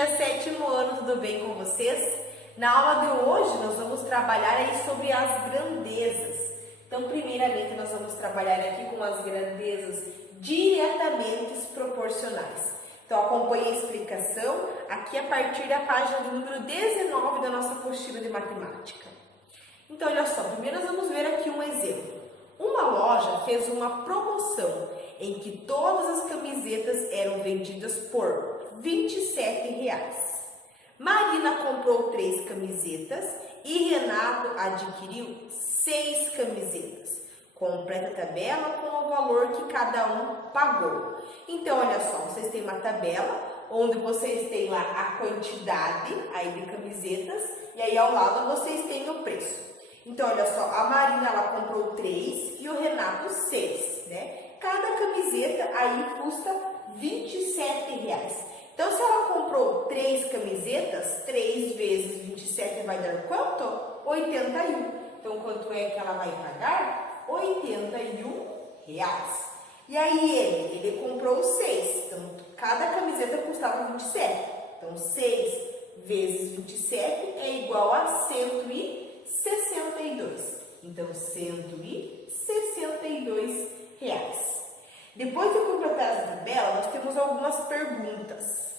dia, 7º ano, tudo bem com vocês? Na aula de hoje nós vamos trabalhar aí sobre as grandezas. Então, primeiramente nós vamos trabalhar aqui com as grandezas diretamente proporcionais. Então, acompanhe a explicação aqui a partir da página do número 19 da nossa apostila de matemática. Então, olha só, primeiro nós vamos ver aqui um exemplo. Uma loja fez uma promoção em que todas as camisetas eram vendidas por R$ 27. Marina comprou 3 camisetas e Renato adquiriu 6 camisetas. Completa a tabela com o valor que cada um pagou. Então, olha só, vocês têm uma tabela onde vocês têm lá a quantidade aí de camisetas e aí ao lado vocês têm o preço. Então, olha só, a Marina ela comprou 3 e o Renato 6, né? Cada camiseta aí custa R$ 27. Então, se ela comprou 3 camisetas, 3 vezes 27 vai dar quanto? 81. Então, quanto é que ela vai pagar? R$ 81. E aí ele comprou 6. Então, cada camiseta custava 27. Então, 6 vezes 27 é igual a 162. Então, R$ 162. Depois de completar essa tabela, nós temos algumas perguntas.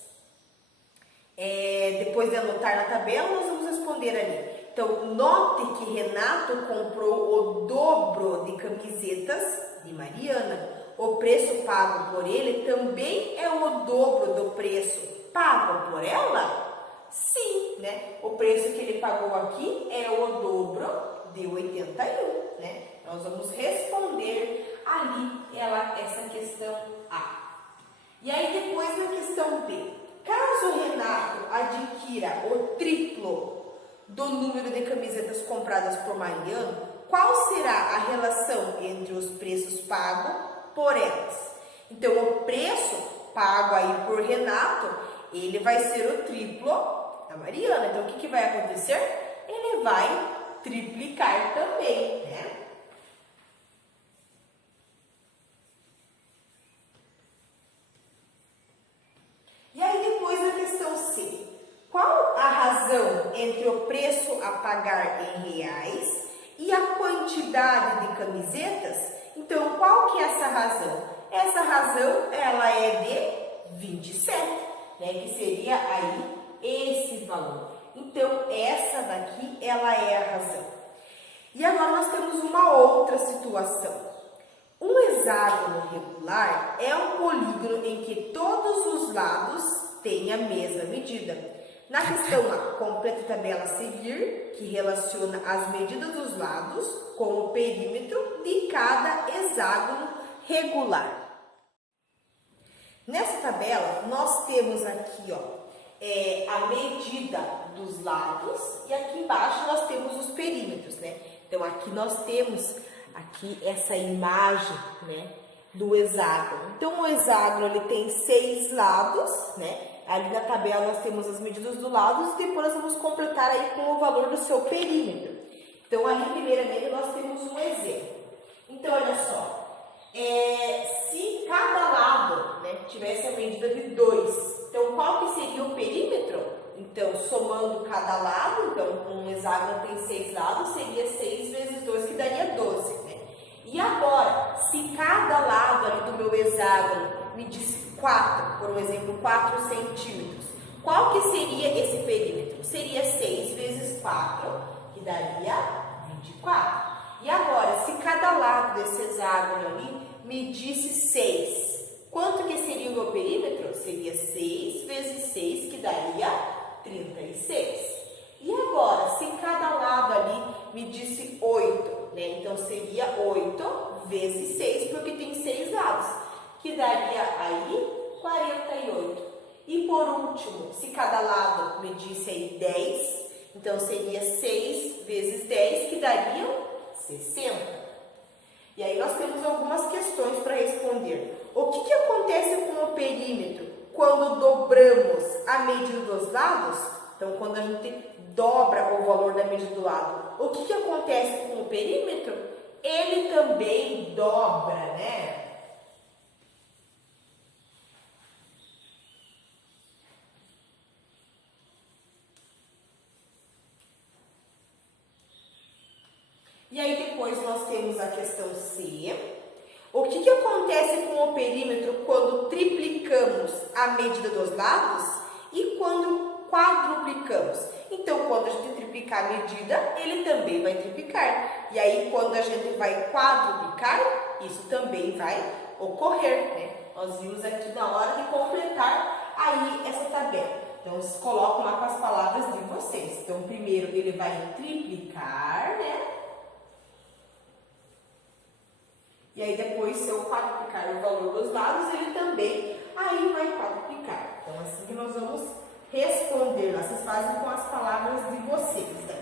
Depois de anotar na tabela, nós vamos responder ali. Então, note que Renato comprou o dobro de camisetas de Mariana. O preço pago por ele também é o dobro do preço pago por ela? Sim, né? O preço que ele pagou aqui é o dobro de 81, né? Nós vamos responder ali essa questão A. E aí depois na questão B. Caso o Renato adquira o triplo do número de camisetas compradas por Mariana, qual será a relação entre os preços pagos por elas? Então, o preço pago aí por Renato, ele vai ser o triplo da Mariana. Então, o que vai acontecer? Ele vai triplicar também, né? E aí, depois na questão C. Qual a razão entre o preço a pagar em reais e a quantidade de camisetas? Então, qual que é essa razão? Essa razão, ela é de 27, né? Que seria aí esse valor. Então, essa daqui, ela é a razão. E agora nós temos uma outra situação. Um hexágono regular é um polígono em que todos os lados têm a mesma medida. Na questão A, completa a tabela a seguir, que relaciona as medidas dos lados com o perímetro de cada hexágono regular. Nessa tabela, nós temos aqui, ó, a medida dos lados e aqui embaixo nós temos os perímetros, né? Então, aqui nós temos essa imagem, né, do hexágono. Então, o hexágono ele tem 6 lados, né? Ali na tabela nós temos as medidas dos lados e depois nós vamos completar aí com o valor do seu perímetro. Então, ali primeiramente nós temos um exemplo. Então, olha só, se cada lado, né, tivesse a medida de 2, então qual que seria o perímetro? Então, somando cada lado, então um hexágono tem 6 lados, seria 6 vezes 2, que daria 12, né? E agora, se cada lado ali do meu hexágono medisse 4, por um exemplo, 4 centímetros, qual que seria esse perímetro? Seria 6 vezes 4, que daria 24. E agora, se cada lado desse hexágono ali medisse 6, quanto que seria o meu perímetro? Seria 6 vezes 6, que daria 36. E agora, se cada lado ali medisse 8, né? Então, seria 8 vezes 6, porque tem 6 lados, que daria aí 48. E por último, se cada lado medisse aí 10, então seria 6 vezes 10, que dariam 60. E aí nós temos algumas questões para responder. O que acontece com o perímetro quando dobramos a medida dos lados? Então, quando a gente dobra o valor da medida do lado, o que acontece com o perímetro? Ele também dobra, né? E aí depois nós temos a questão C. O que acontece com o perímetro quando triplicamos a medida dos lados e quando quadruplicamos? Então, quando a gente triplicar a medida, ele também vai triplicar. E aí, quando a gente vai quadruplicar, isso também vai ocorrer, né? Nós vimos aqui na hora de completar aí essa tabela. Então, vocês colocam lá com as palavras de vocês. Então, primeiro ele vai triplicar, né? E aí depois, se eu quadruplicar o valor dos lados, ele também aí vai quadruplicar. Então, assim que nós vamos responder. Vocês fazem com as palavras de vocês, né?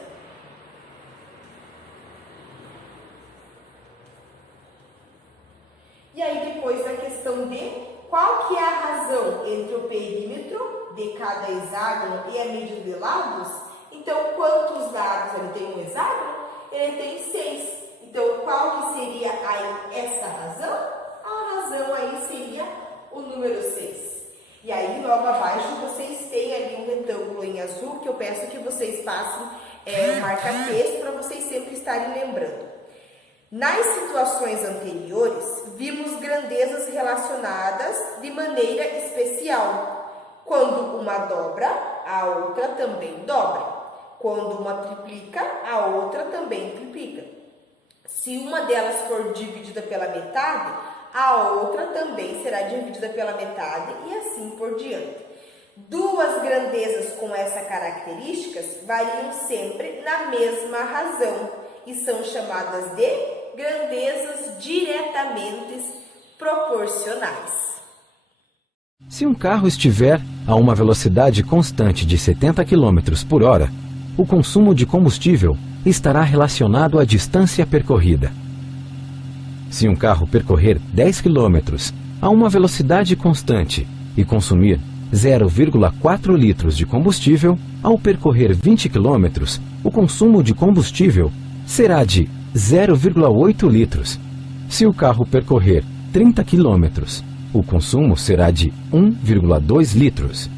E aí depois a questão de qual que é a razão entre o perímetro de cada hexágono e a medida de lados? Então, quantos lados ele tem um hexágono? Ele tem 6. Então, qual que seria aí essa razão? A razão aí seria o número 6. E aí, logo abaixo, vocês têm ali um retângulo em azul, que eu peço que vocês passem o marca-texto para vocês sempre estarem lembrando. Nas situações anteriores, vimos grandezas relacionadas de maneira especial. Quando uma dobra, a outra também dobra. Quando uma triplica, a outra também triplica. Se uma delas for dividida pela metade, a outra também será dividida pela metade e assim por diante. Duas grandezas com essas características variam sempre na mesma razão e são chamadas de grandezas diretamente proporcionais. Se um carro estiver a uma velocidade constante de 70 km por hora, o consumo de combustível estará relacionado à distância percorrida. Se um carro percorrer 10 km a uma velocidade constante e consumir 0,4 litros de combustível, ao percorrer 20 km, o consumo de combustível será de 0,8 litros. Se o carro percorrer 30 km, o consumo será de 1,2 litros.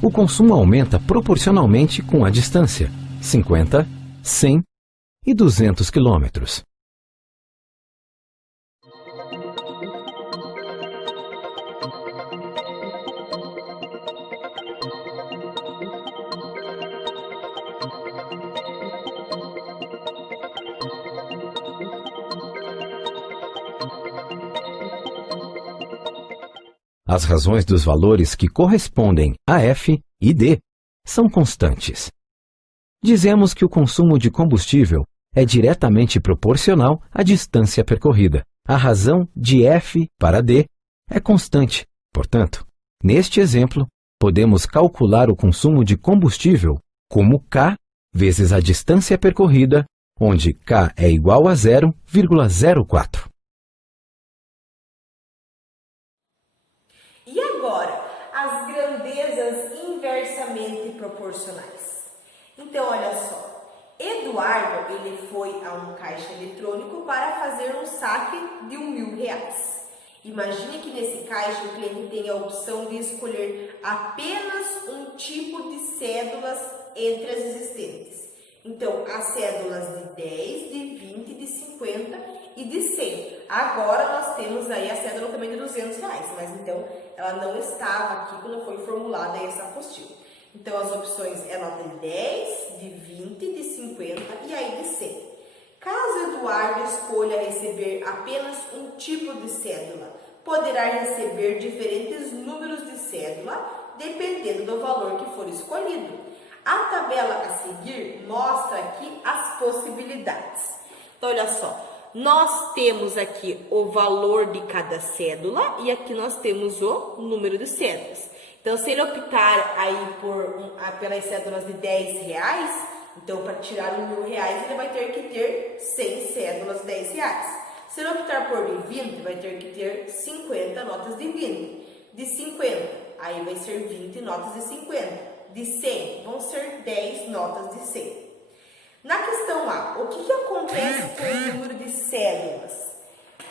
O consumo aumenta proporcionalmente com a distância, 50, 100 e 200 quilômetros. As razões dos valores que correspondem a F e D são constantes. Dizemos que o consumo de combustível é diretamente proporcional à distância percorrida. A razão de F para D é constante. Portanto, neste exemplo, podemos calcular o consumo de combustível como K vezes a distância percorrida, onde K é igual a 0,04. E agora, as grandezas inversamente proporcionais. Então, olha só, Eduardo, ele foi a um caixa eletrônico para fazer um saque de R$1.000. Imagine que nesse caixa o cliente tem a opção de escolher apenas um tipo de cédulas entre as existentes. Então, as cédulas de 10, de 20, de 50 e de 100. Agora nós temos aí a cédula também de R$200, mas então ela não estava aqui quando foi formulada essa apostila. Então, as opções é nota de 10, de 20, de 50 e aí de 100. Caso Eduardo escolha receber apenas um tipo de cédula, poderá receber diferentes números de cédula, dependendo do valor que for escolhido. A tabela a seguir mostra aqui as possibilidades. Então, olha só, nós temos aqui o valor de cada cédula e aqui nós temos o número de cédulas. Então, se ele optar aí pelas cédulas de R$10, então para tirar R$1.000 ele vai ter que ter 100 cédulas de R$10. Se ele optar por de 20, vai ter que ter 50 notas de 20. De 50, aí vai ser 20 notas de 50. De 100, vão ser 10 notas de 100. Na questão A, o que acontece com o número de cédulas?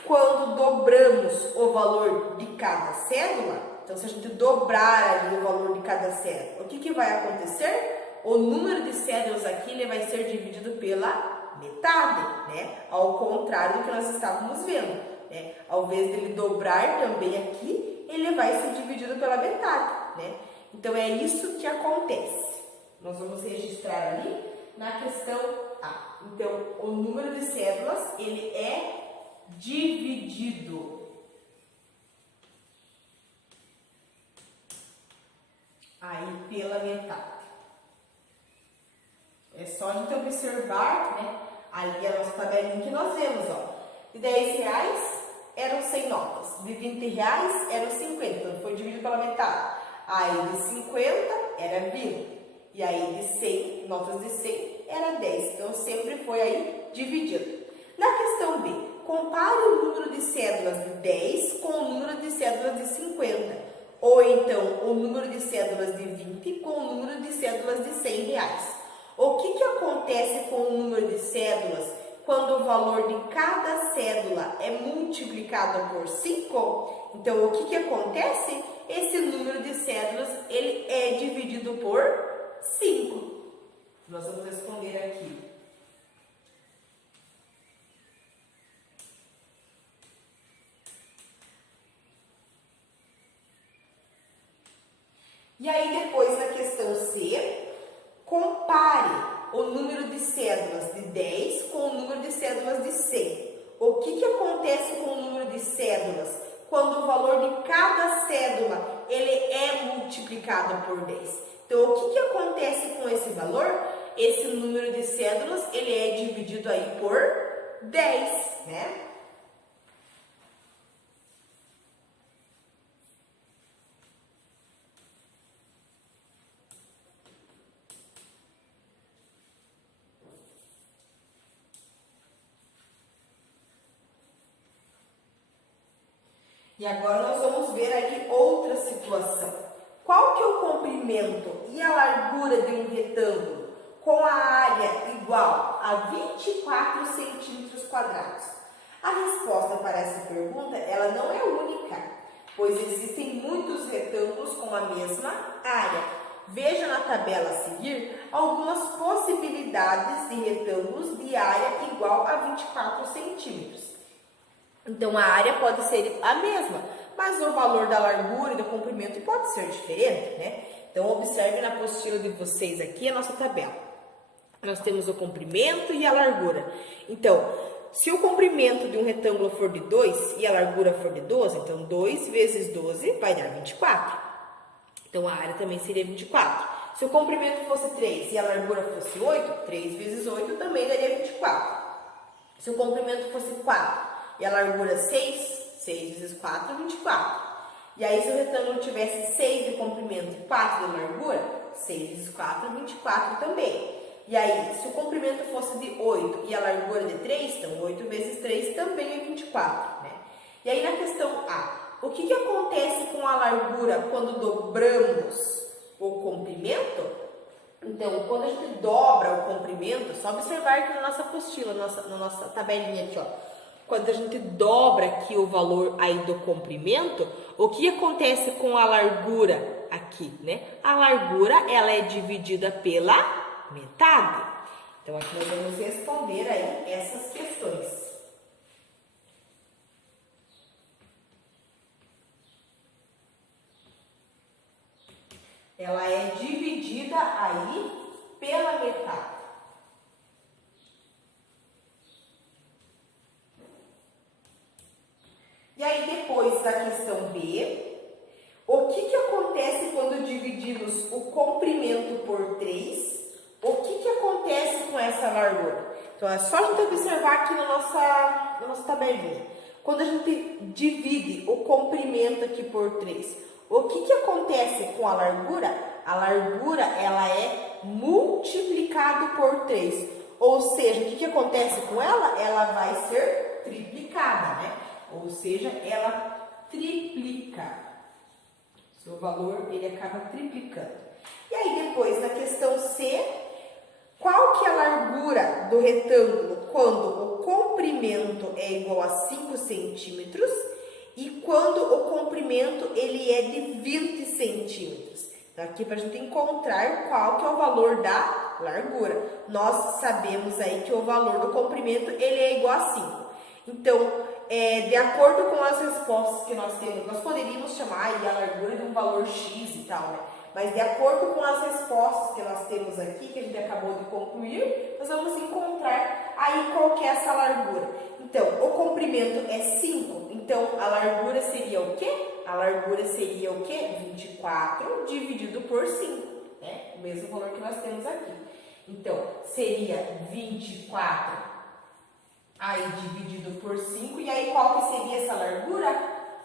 Quando dobramos o valor de cada cédula, então se a gente dobrar ali o valor de cada cédula, o que vai acontecer? O número de cédulas aqui ele vai ser dividido pela metade, né? Ao contrário do que nós estávamos vendo, né? Ao invés dele dobrar também aqui, ele vai ser dividido pela metade, né? Então, é isso que acontece. Nós vamos registrar ali na questão A. Então, o número de cédulas, ele é dividido. Aí, pela metade. É só a gente observar, né? Ali a nossa tabelinha que nós vemos, ó. De R$10 eram 100 notas. De R$20 eram 50. Então, foi dividido pela metade. Aí, de 50 era 20. E aí, de 100, notas de 100, era 10. Então, sempre foi aí dividido. Na questão B, compare o número de cédulas de 10 com o número de cédulas de 50. Ou então, o número de cédulas de 20 com o número de cédulas de R$100. O que acontece com o número de cédulas quando o valor de cada cédula é multiplicado por 5? Então, o que acontece? Esse número de cédulas, ele é dividido por 5. Nós vamos responder aqui. E aí, depois, na questão C, compare o número de cédulas de 10 com o número de cédulas de 100. O que acontece com o número de cédulas quando o valor de cada cédula ele é multiplicado por 10? Então, o que acontece com esse valor? Esse número de cédulas ele é dividido aí por 10, né? E agora nós vamos ver aqui outra situação. Qual que é o comprimento e a largura de um retângulo com a área igual a 24 centímetros quadrados? A resposta para essa pergunta, ela não é única, pois existem muitos retângulos com a mesma área. Veja na tabela a seguir algumas possibilidades de retângulos de área igual a 24 centímetros. Então, a área pode ser a mesma, mas o valor da largura e do comprimento pode ser diferente, né? Então, observe na apostila de vocês aqui a nossa tabela. Nós temos o comprimento e a largura. Então, se o comprimento de um retângulo for de 2 e a largura for de 12, então 2 vezes 12 vai dar 24. Então, a área também seria 24. Se o comprimento fosse 3 e a largura fosse 8, 3 vezes 8 também daria 24. Se o comprimento fosse 4 e a largura 6, 6 vezes 4, 24. E aí, se o retângulo tivesse 6 de comprimento e 4 de largura, 6 vezes 4, 24 também. E aí, se o comprimento fosse de 8 e a largura de 3, então 8 vezes 3 também é 24, né? E aí, na questão A, o que acontece com a largura quando dobramos o comprimento? Então, quando a gente dobra o comprimento, só observar aqui na nossa apostila, na nossa tabelinha aqui, ó. Quando a gente dobra aqui o valor aí do comprimento, o que acontece com a largura aqui, né? A largura, ela é dividida pela metade. Então, aqui nós vamos responder aí essas questões. Ela é dividida aí pela metade. E aí, depois da questão B, o que acontece quando dividimos o comprimento por 3? O que acontece com essa largura? Então, é só a gente observar aqui na nossa tabelinha. Quando a gente divide o comprimento aqui por 3, o que acontece com a largura? A largura, ela é multiplicado por 3. Ou seja, o que acontece com ela? Ela vai ser triplicada, né? Ou seja, ela triplica. Seu valor, ele acaba triplicando. E aí, depois, na questão C, qual que é a largura do retângulo quando o comprimento é igual a 5 centímetros e quando o comprimento ele é de 20 centímetros? Então, aqui para a gente encontrar qual que é o valor da largura. Nós sabemos aí que o valor do comprimento ele é igual a 5. Então, de acordo com as respostas que nós temos, nós poderíamos chamar aí a largura de um valor x e tal, né? Mas de acordo com as respostas que nós temos aqui, que a gente acabou de concluir, nós vamos encontrar aí qual que é essa largura. Então, o comprimento é 5, então a largura seria o quê? A largura seria o quê? 24 dividido por 5, né? O mesmo valor que nós temos aqui. Então, seria 24 aí dividido por 5, e aí qual que seria essa largura?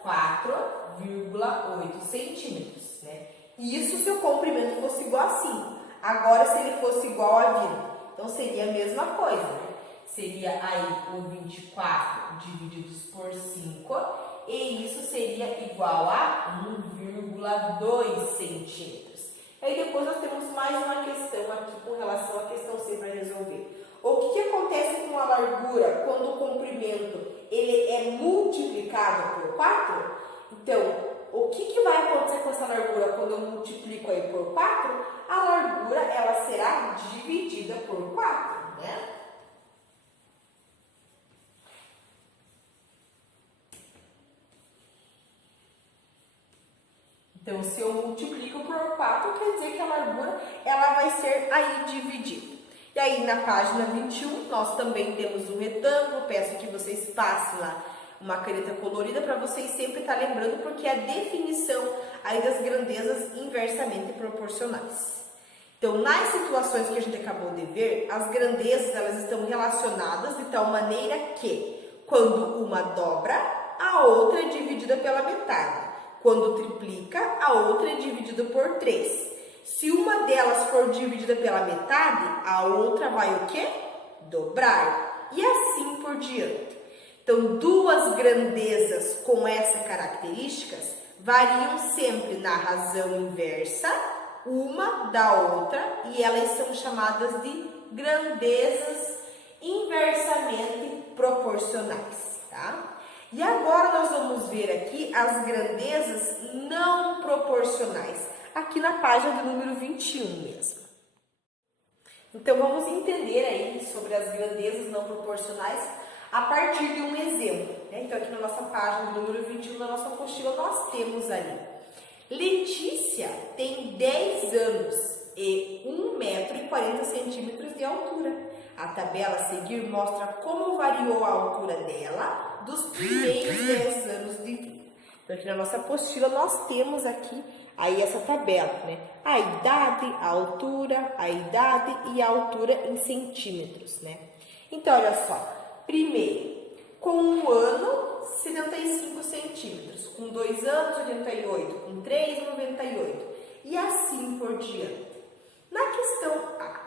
4,8 centímetros, né? Isso se o comprimento fosse igual a 5. Agora, se ele fosse igual a 20, então seria a mesma coisa, né? Seria aí o 24 divididos por 5, e isso seria igual a 1,2 centímetros. Aí depois nós temos mais uma questão aqui com relação à questão C para resolver. O que acontece com a largura quando o comprimento ele é multiplicado por 4? Então, o que vai acontecer com essa largura quando eu multiplico aí por 4? A largura ela será dividida por 4, né? Então, se eu multiplico por 4, quer dizer que a largura ela vai ser aí dividida. E aí, na página 21, nós também temos um retângulo. Peço que vocês passem lá uma caneta colorida para vocês sempre estar lembrando, porque é a definição aí das grandezas inversamente proporcionais. Então, nas situações que a gente acabou de ver, as grandezas elas estão relacionadas de tal maneira que, quando uma dobra, a outra é dividida pela metade. Quando triplica, a outra é dividida por 3. Se uma delas for dividida pela metade, a outra vai o quê? Dobrar. E assim por diante. Então, duas grandezas com essas características variam sempre na razão inversa, uma da outra, e elas são chamadas de grandezas inversamente proporcionais, tá? E agora nós vamos ver aqui as grandezas não proporcionais, aqui na página do número 21 mesmo. Então, vamos entender aí sobre as grandezas não proporcionais a partir de um exemplo, né? Então, aqui na nossa página do número 21 da nossa apostila, nós temos ali: Letícia tem 10 anos e 1,40 m de altura. A tabela a seguir mostra como variou a altura dela dos primeiros 10 anos de vida. Então, aqui na nossa apostila, nós temos aqui aí essa tabela, né? A idade, a idade e a altura em centímetros, né? Então, olha só. Primeiro, com 1 ano, 75 centímetros. Com 2 anos, 88. Com 3, 98. E assim por diante. Na questão A,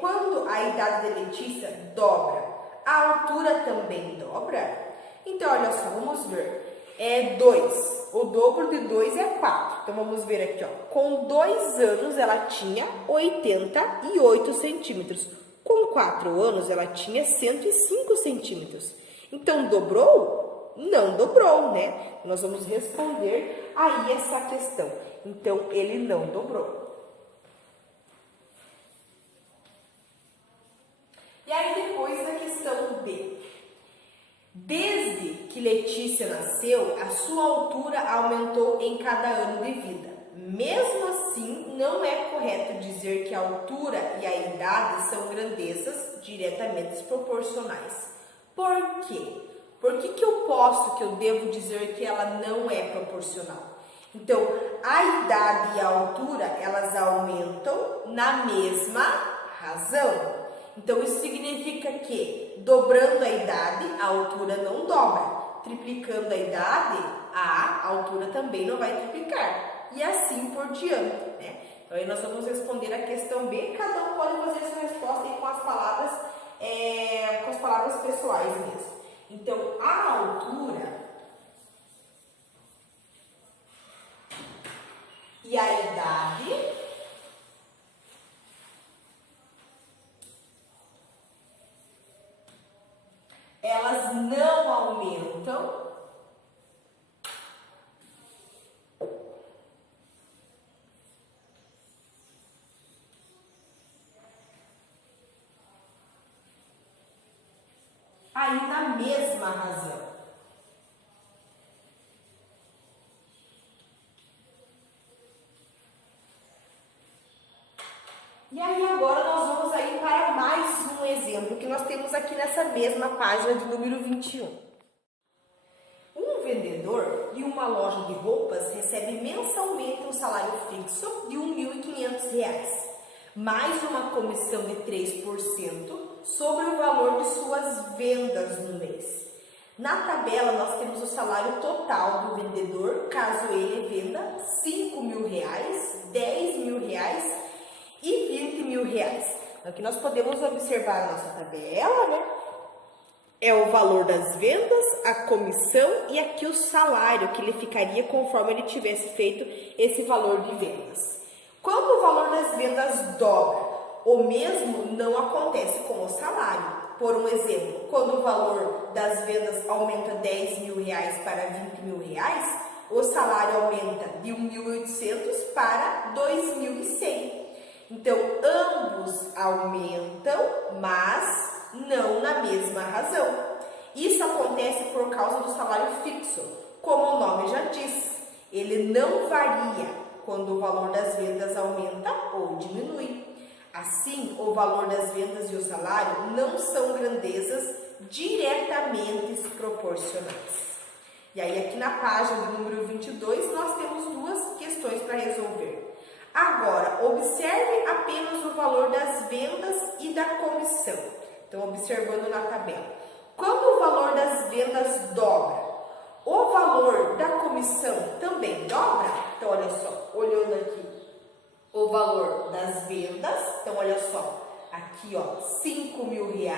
quando a idade de Letícia dobra, a altura também dobra? Então, olha só, vamos ver. 2. O dobro de 2 é 4. Então, vamos ver aqui, ó. Com 2 anos, ela tinha 88 centímetros. Com 4 anos, ela tinha 105 centímetros. Então, dobrou? Não dobrou, né? Nós vamos responder aí essa questão. Então, ele não dobrou. E aí, depois da questão B. Desde que Letícia nasceu, a sua altura aumentou em cada ano de vida. Mesmo assim, não é correto dizer que a altura e a idade são grandezas diretamente proporcionais. Por quê? Por que eu devo dizer que ela não é proporcional? Então, a idade e a altura, elas aumentam na mesma razão. Então, isso significa que, dobrando a idade, a altura não dobra. Triplicando a idade, a altura também não vai triplicar. E assim por diante, né? Então, aí nós vamos responder a questão B. Cada um pode fazer sua resposta aí com as palavras pessoais mesmo. Então, a altura e a idade elas não aumentam aí na mesma razão. E aí agora nós vamos aí para mais um exemplo que nós temos aqui nessa mesma página de número 21. Um vendedor de uma loja de roupas recebe mensalmente um salário fixo de R$ 1.500, mais uma comissão de 3% sobre o valor de suas vendas no mês. Na tabela nós temos o salário total do vendedor, caso ele venda R$ 5.000, R$ 10.000 e R$ 20.000. Então, aqui nós podemos observar a nossa tabela, né? É o valor das vendas, a comissão e aqui o salário que ele ficaria conforme ele tivesse feito esse valor de vendas. Quando o valor das vendas dobra, o mesmo não acontece com o salário. Por um exemplo, quando o valor das vendas aumenta R$ 10.000 para R$ 20.000, o salário aumenta de 1.800 para 2.100. Então, ambos aumentam, mas não na mesma razão. Isso acontece por causa do salário fixo, como o nome já diz. Ele não varia quando o valor das vendas aumenta ou diminui. Assim, o valor das vendas e o salário não são grandezas diretamente proporcionais. E aí, aqui na página do número 22, nós temos duas questões para resolver. Agora, observe apenas o valor das vendas e da comissão. Então, observando na tabela. Quando o valor das vendas dobra, o valor da comissão também dobra? Então, olha só, olhando aqui o valor das vendas. Então, olha só, aqui ó, R$ 5.000.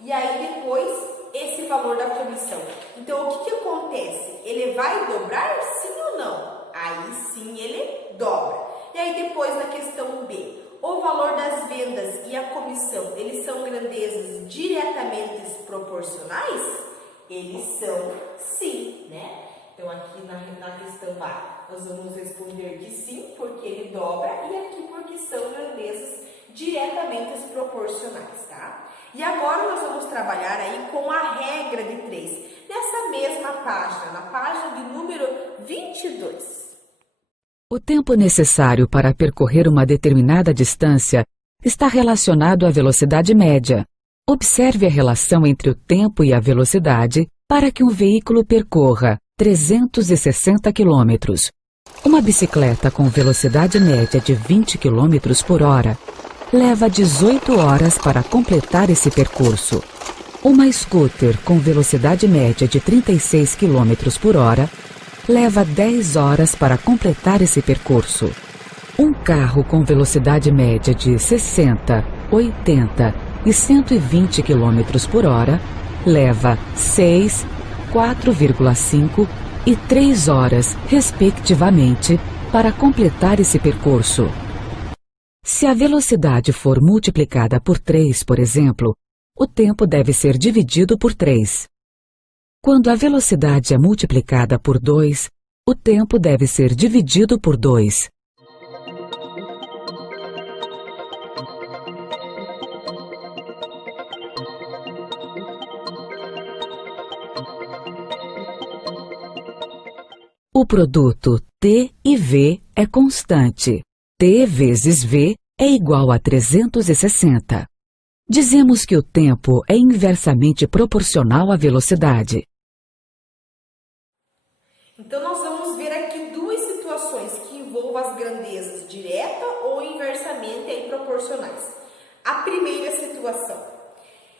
E aí, depois, esse valor da comissão. Então, o que acontece? Ele vai dobrar sim ou não? Aí sim ele dobra. E aí depois na questão B, o valor das vendas e a comissão, eles são grandezas diretamente proporcionais? Eles são sim, né? Então aqui na questão A, nós vamos responder que sim, porque ele dobra, e aqui porque são grandezas diretamente proporcionais, tá? E agora nós vamos trabalhar aí com a regra de 3, nessa mesma página, na página de número 22. O tempo necessário para percorrer uma determinada distância está relacionado à velocidade média. Observe a relação entre o tempo e a velocidade para que um veículo percorra 360 km. Uma bicicleta com velocidade média de 20 km por hora leva 18 horas para completar esse percurso. Uma scooter com velocidade média de 36 km por hora leva 10 horas para completar esse percurso. Um carro com velocidade média de 60, 80 e 120 km por hora leva 6, 4,5 e 3 horas, respectivamente, para completar esse percurso. Se a velocidade for multiplicada por 3, por exemplo, o tempo deve ser dividido por 3. Quando a velocidade é multiplicada por 2, o tempo deve ser dividido por 2. O produto T e V é constante. T vezes V é igual a 360. Dizemos que o tempo é inversamente proporcional à velocidade. Então, nós vamos ver aqui duas situações que envolvam as grandezas direta ou inversamente aí proporcionais. A primeira situação.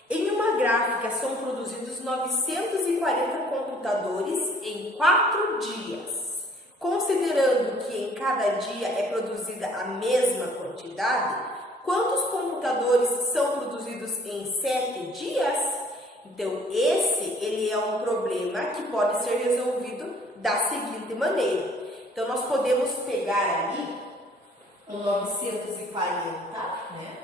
Em uma gráfica são produzidos 940 computadores em 4 dias. Considerando que em cada dia é produzida a mesma quantidade, quantos computadores são produzidos em 7 dias? Então, ele é um problema que pode ser resolvido da seguinte maneira. Então, nós podemos pegar ali o 940, né?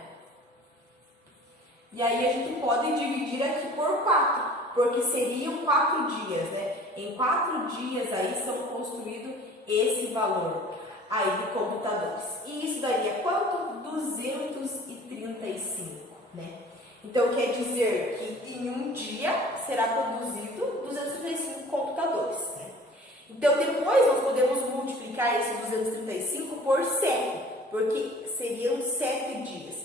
E aí, a gente pode dividir aqui por 4, porque seriam 4 dias, né? Em 4 dias aí são construídos esse valor aí de computadores. E isso daria quanto? 235, né? Então, quer dizer que em um dia será produzido 235 computadores, né? Então, depois nós podemos multiplicar esse 235 por 7, porque seriam 7 dias.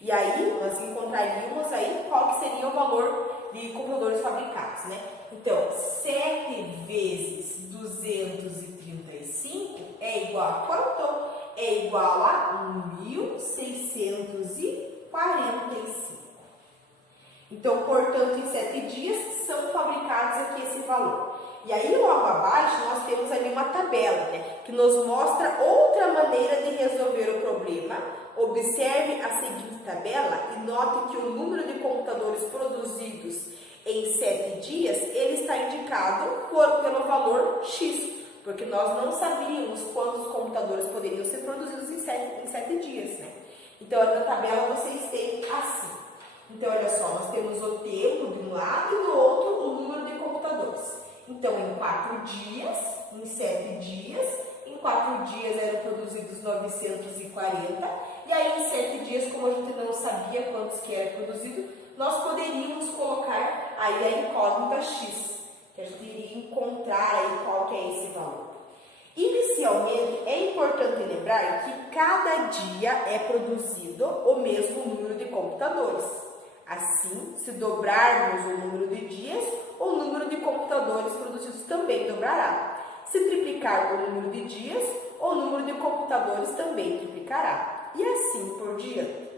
E aí, nós encontraríamos aí qual que seria o valor de computadores fabricados, né? Então, 7 vezes 235 é igual a quanto? É igual a 1.645. Então, portanto, em 7 dias são fabricados aqui esse valor. E aí, logo abaixo, nós temos ali uma tabela, né, que nos mostra outra maneira de resolver o problema. Observe a seguinte tabela e note que o número de computadores produzidos em 7 dias, ele está indicado pelo valor X, porque nós não sabíamos quantos computadores poderiam ser produzidos em 7 dias, né? Então, na tabela vocês têm assim. Então, olha só, nós temos o tempo de um lado e do outro o número de computadores. Então, em 4 dias, em 7 dias, em 4 dias eram produzidos 940, e aí em 7 dias, como a gente não sabia quantos que era produzido, nós poderíamos colocar aí a incógnita X, que a gente iria encontrar aí qual que é esse valor. Inicialmente, é importante lembrar que cada dia é produzido o mesmo número de computadores. Assim, se dobrarmos o número de dias, o número de computadores produzidos também dobrará. Se triplicar o número de dias, o número de computadores também triplicará. E assim por diante.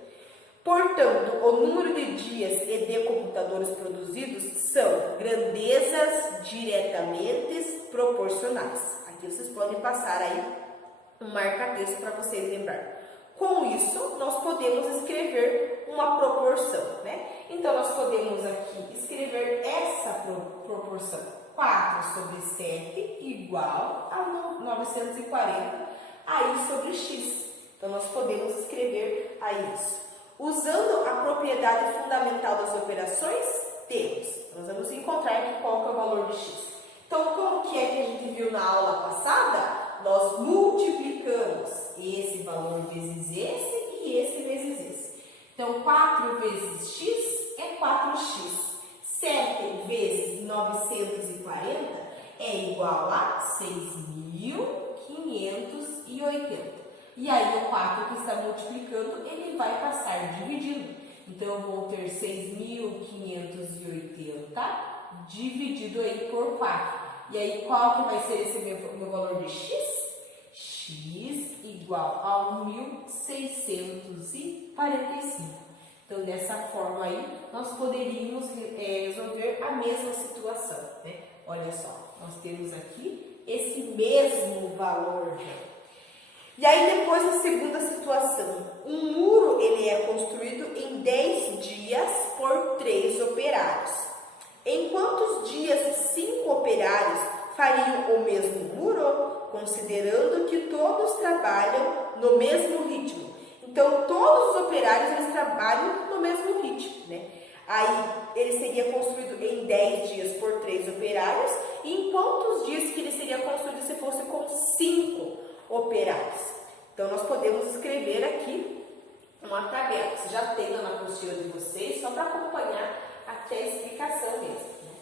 Portanto, o número de dias e de computadores produzidos são grandezas diretamente proporcionais. Aqui vocês podem passar aí um marca-texto para vocês lembrarem. Com isso, nós podemos escrever uma proporção, né? Então, nós podemos aqui escrever essa proporção. 4 sobre 7 igual a 940 aí sobre x. Então, nós podemos escrever aí isso. Usando a propriedade fundamental das operações, temos. Nós vamos encontrar aqui qual que é o valor de x. Então, como que é que a gente viu na aula passada? Nós multiplicamos esse valor vezes esse e esse vezes esse. Então, 4 vezes x é 4x. 7 vezes 940 é igual a 6.580. E aí, o 4 que está multiplicando, ele vai passar dividindo. Então, eu vou ter 6.580 dividido aí por 4. E aí, qual que vai ser esse meu valor de x? X igual a 1.645. Então, dessa forma aí, nós poderíamos resolver a mesma situação, né? Olha só, nós temos aqui esse mesmo valor, né? E aí, depois, a segunda situação. Um muro, ele é construído em 10 dias por 3 operários. Em quantos dias 5 operários fariam o mesmo muro? Considerando que todos trabalham no mesmo ritmo. Então, todos os operários, eles trabalham no mesmo ritmo, né? Aí, ele seria construído em 10 dias por 3 operários. E em quantos dias que ele seria construído se fosse com 5 operários? Então, nós podemos escrever aqui uma tabela, que você já tem na apostila de vocês, só para acompanhar aqui a explicação mesmo, né?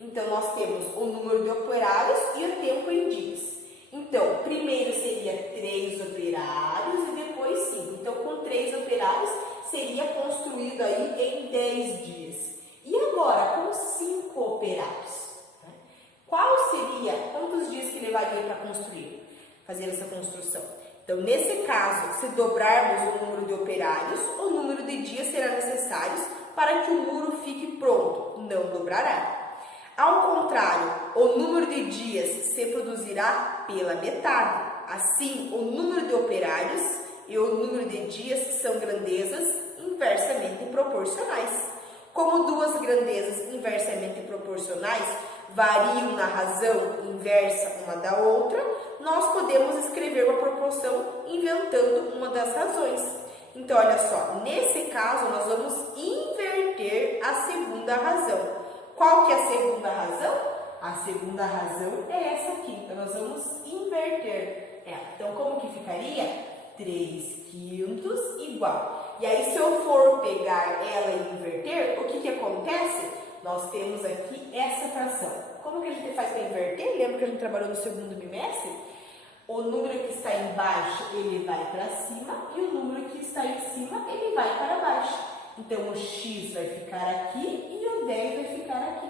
Então, nós temos o número de operários e o tempo em dias. Então, primeiro seria 3 operários e depois 5. Então, com 3 operários, seria construído aí em 10 dias. E agora, com 5 operários? Né? Quantos dias que levaria para construir, fazer essa construção? Então, nesse caso, se dobrarmos o número de operários, o número de dias será necessário para que o muro fique pronto, não dobrará. Ao contrário, o número de dias se produzirá pela metade. Assim, o número de operários e o número de dias são grandezas inversamente proporcionais. Como duas grandezas inversamente proporcionais variam na razão inversa uma da outra, nós podemos escrever uma proporção inventando uma das razões. Então, olha só, nesse caso, nós vamos inverter a segunda razão. Qual que é a segunda razão? A segunda razão é essa aqui. Então, nós vamos inverter ela. Então, como que ficaria? 3 quintos igual. E aí, se eu for pegar ela e inverter, o que acontece? Nós temos aqui essa fração. Como que a gente faz para inverter? Lembra que a gente trabalhou no segundo bimestre? O número que está embaixo, ele vai para cima, e o número que está em cima, ele vai para baixo. Então, o x vai ficar aqui e o 10 vai ficar aqui.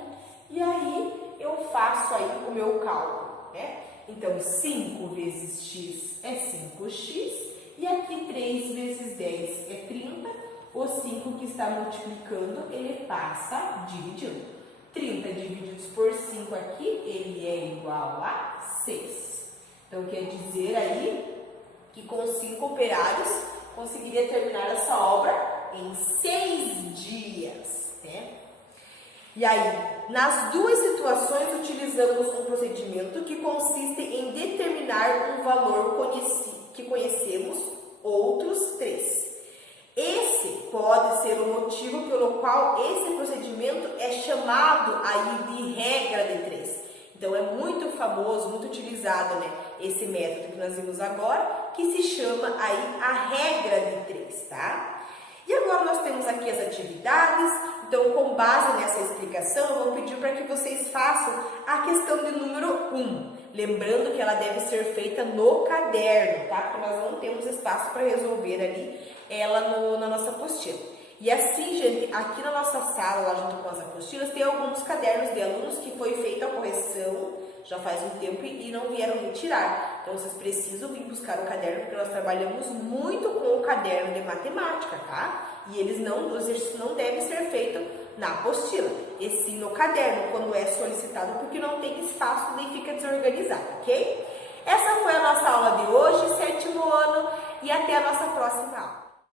E aí, eu faço aí o meu cálculo, né? Então, 5 vezes x é 5x, e aqui 3 vezes 10 é 30. O 5 que está multiplicando, ele passa dividindo. 30 divididos por 5 aqui, ele é igual a 6. Então, quer dizer aí que com 5 operários, conseguiria terminar essa obra em 6 dias, né? E aí, nas duas situações, utilizamos um procedimento que consiste em determinar um valor que conhecemos, outros 3. Esse pode ser o motivo pelo qual esse procedimento é chamado aí de regra de 3. Então, é muito famoso, muito utilizado, né, esse método que nós vimos agora, que se chama aí a regra de 3, tá? E agora nós temos aqui as atividades. Então, com base nessa explicação, eu vou pedir para que vocês façam a questão de número 1. Lembrando que ela deve ser feita no caderno, tá? Porque nós não temos espaço para resolver ali ela na nossa apostila. E assim, gente, aqui na nossa sala, lá junto com as apostilas, tem alguns cadernos de alunos que foi feita a correção já faz um tempo e não vieram retirar. Então, vocês precisam vir buscar o caderno, porque nós trabalhamos muito com o caderno de matemática, tá? E os exercícios não devem ser feitos na apostila, e sim no caderno, quando é solicitado, porque não tem espaço, nem fica desorganizado, ok? Essa foi a nossa aula de hoje, 7º ano, e até a nossa próxima aula.